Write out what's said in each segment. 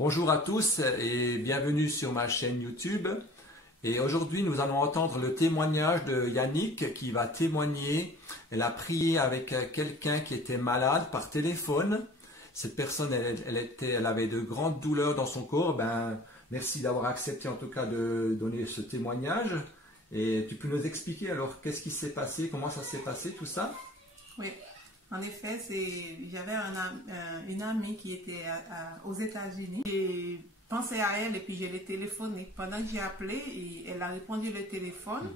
Bonjour à tous et bienvenue sur ma chaîne YouTube. Et aujourd'hui, nous allons entendre le témoignage de Yannick qui va témoigner. Elle a prié avec quelqu'un qui était malade par téléphone. Cette personne, elle avait de grandes douleurs dans son corps. Merci d'avoir accepté en tout cas de donner ce témoignage. Et tu peux nous expliquer alors qu'est-ce qui s'est passé, comment ça s'est passé, tout ça? Oui, en effet, j'avais une amie qui était aux États-Unis. J'ai pensé à elle et puis je l'ai téléphonée. Pendant que j'ai appelé, elle a répondu le téléphone.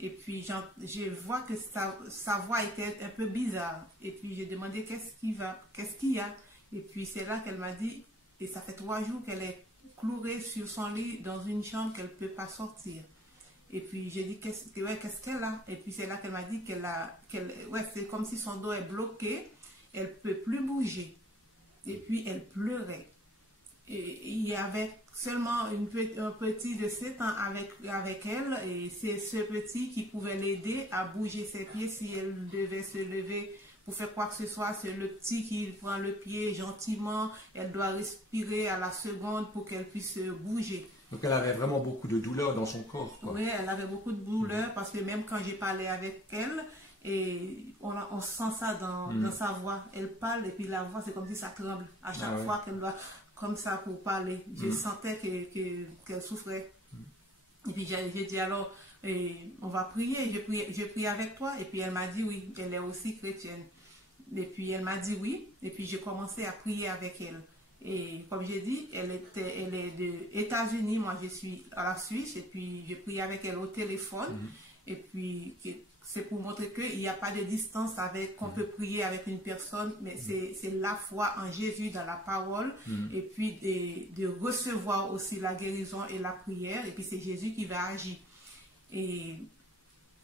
Et puis je vois que sa voix était un peu bizarre. Et puis j'ai demandé qu'est-ce qu'il y a. Et puis c'est là qu'elle m'a dit, et ça fait 3 jours qu'elle est clouée sur son lit dans une chambre qu'elle ne peut pas sortir. Et puis j'ai dit qu'est-ce qu'elle a. Et puis c'est là qu'elle m'a dit c'est comme si son dos est bloqué, elle ne peut plus bouger. Et puis elle pleurait. Et il y avait seulement un petit de 7 ans avec elle, et c'est ce petit qui pouvait l'aider à bouger ses pieds si elle devait se lever pour faire quoi que ce soit. C'est le petit qui prend le pied gentiment, elle doit respirer à la seconde pour qu'elle puisse bouger. Donc elle avait vraiment beaucoup de douleur dans son corps, quoi. Oui, elle avait beaucoup de douleur parce que même quand j'ai parlé avec elle, et on sent ça dans sa voix. Elle parle et puis la voix, c'est comme si ça tremble à chaque fois qu'elle doit comme ça pour parler. Je sentais qu'elle souffrait. Et puis j'ai dit alors, on va prier. J'ai prié avec toi. Et puis elle m'a dit oui, elle est aussi chrétienne. Et puis elle m'a dit oui. Et puis j'ai commencé à prier avec elle. Et comme j'ai dit, elle est des États-Unis, moi je suis à la Suisse, et puis je prie avec elle au téléphone. Et puis c'est pour montrer qu'il n'y a pas de distance qu'on peut prier avec une personne, mais c'est la foi en Jésus dans la parole, et puis de recevoir aussi la guérison et la prière, et puis c'est Jésus qui va agir. Et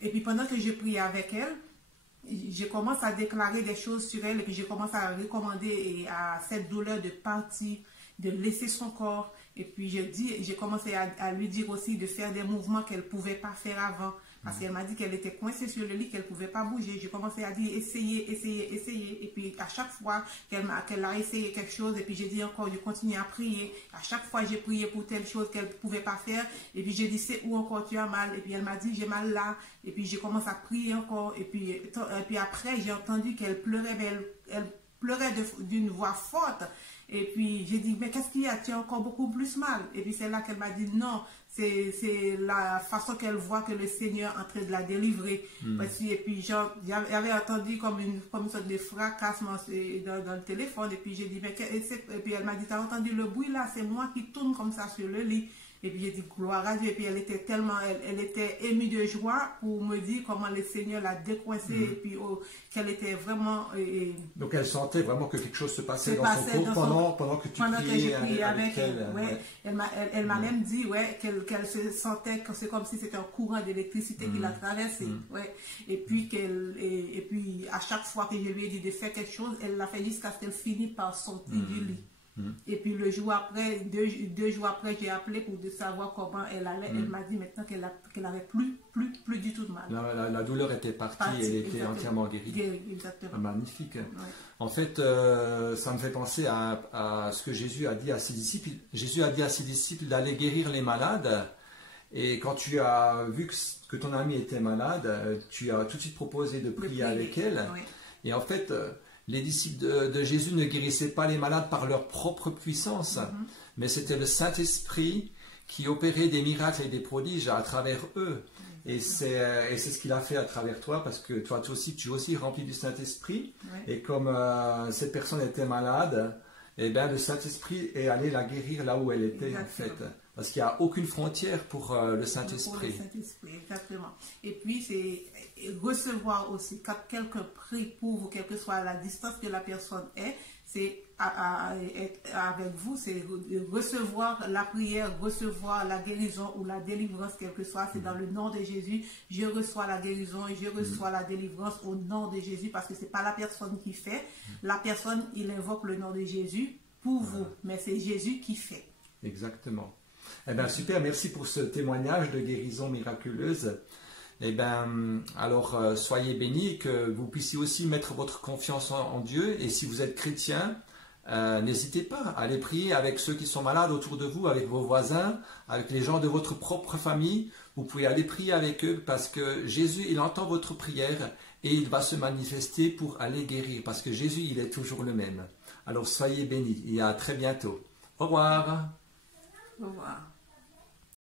puis pendant que je prie avec elle, je commence à déclarer des choses sur elle, et puis je commence à recommander à cette douleur de partir, de laisser son corps. Et puis j'ai commencé à lui dire aussi de faire des mouvements qu'elle ne pouvait pas faire avant. Parce qu'elle m'a dit qu'elle était coincée sur le lit, qu'elle ne pouvait pas bouger. J'ai commencé à dire essayez. Et puis à chaque fois qu'elle a essayé quelque chose, et puis j'ai dit encore, je continue à prier. À chaque fois j'ai prié pour telle chose qu'elle ne pouvait pas faire. Et puis j'ai dit c'est où encore tu as mal. Et puis elle m'a dit j'ai mal là. Et puis je commence à prier encore. Et puis après j'ai entendu qu'elle pleurait, mais elle pleurait d'une voix forte. Et puis j'ai dit mais qu'est-ce qu'il y a, tu as encore beaucoup plus mal. Et puis c'est là qu'elle m'a dit non, c'est la façon qu'elle voit que le Seigneur est en train de la délivrer. Et puis j'avais entendu comme une sorte de fracassement dans le téléphone. Et puis j'ai dit et puis elle m'a dit t'as entendu le bruit là, c'est moi qui tourne comme ça sur le lit. Et puis j'ai dit gloire à Dieu. Et puis elle était émue de joie pour me dire comment le Seigneur l'a décoincée. Et puis qu'elle était vraiment... Donc elle sentait vraiment que quelque chose se passait dans son corps pendant que tu priais avec elle. Elle m'a même dit qu'elle se sentait que c'est comme si c'était un courant d'électricité qui l'a traversée. Et puis à chaque fois que je lui ai dit de faire quelque chose, elle l'a fait jusqu'à ce qu'elle finisse par sortir du lit. Et puis le jour après, 2 jours après, j'ai appelé pour savoir comment elle allait. Elle m'a dit maintenant qu'elle n'avait plus du tout de mal. La douleur était partie et elle était entièrement guérie. Exactement. Magnifique. En fait, ça me fait penser à ce que Jésus a dit à ses disciples. Jésus a dit à ses disciples d'aller guérir les malades. Et quand tu as vu que ton amie était malade, tu as tout de suite proposé de prier avec elle. Et en fait... les disciples de Jésus ne guérissaient pas les malades par leur propre puissance, mais c'était le Saint-Esprit qui opérait des miracles et des prodiges à travers eux. Et c'est ce qu'il a fait à travers toi, parce que toi aussi, tu es aussi rempli du Saint-Esprit. Et comme cette personne était malade, eh bien, le Saint-Esprit est allé la guérir là où elle était, en fait. Parce qu'il n'y a aucune frontière pour le Saint-Esprit. Pour le Saint-Esprit, exactement. Et puis, c'est recevoir aussi, quand quelqu'un prie pour vous, quelle que soit la distance que la personne est, c'est avec vous, c'est recevoir la prière, recevoir la guérison ou la délivrance, quelle que soit, c'est dans le nom de Jésus. Je reçois la guérison et je reçois la délivrance au nom de Jésus, parce que ce n'est pas la personne qui fait. La personne, il invoque le nom de Jésus pour vous, mais c'est Jésus qui fait. Exactement. Eh bien, super, merci pour ce témoignage de guérison miraculeuse. Eh bien, alors, soyez bénis, que vous puissiez aussi mettre votre confiance en Dieu. Et si vous êtes chrétien, n'hésitez pas à aller prier avec ceux qui sont malades autour de vous, avec vos voisins, avec les gens de votre propre famille. Vous pouvez aller prier avec eux parce que Jésus, il entend votre prière et il va se manifester pour aller guérir parce que Jésus, il est toujours le même. Alors soyez bénis et à très bientôt. Au revoir. Au revoir.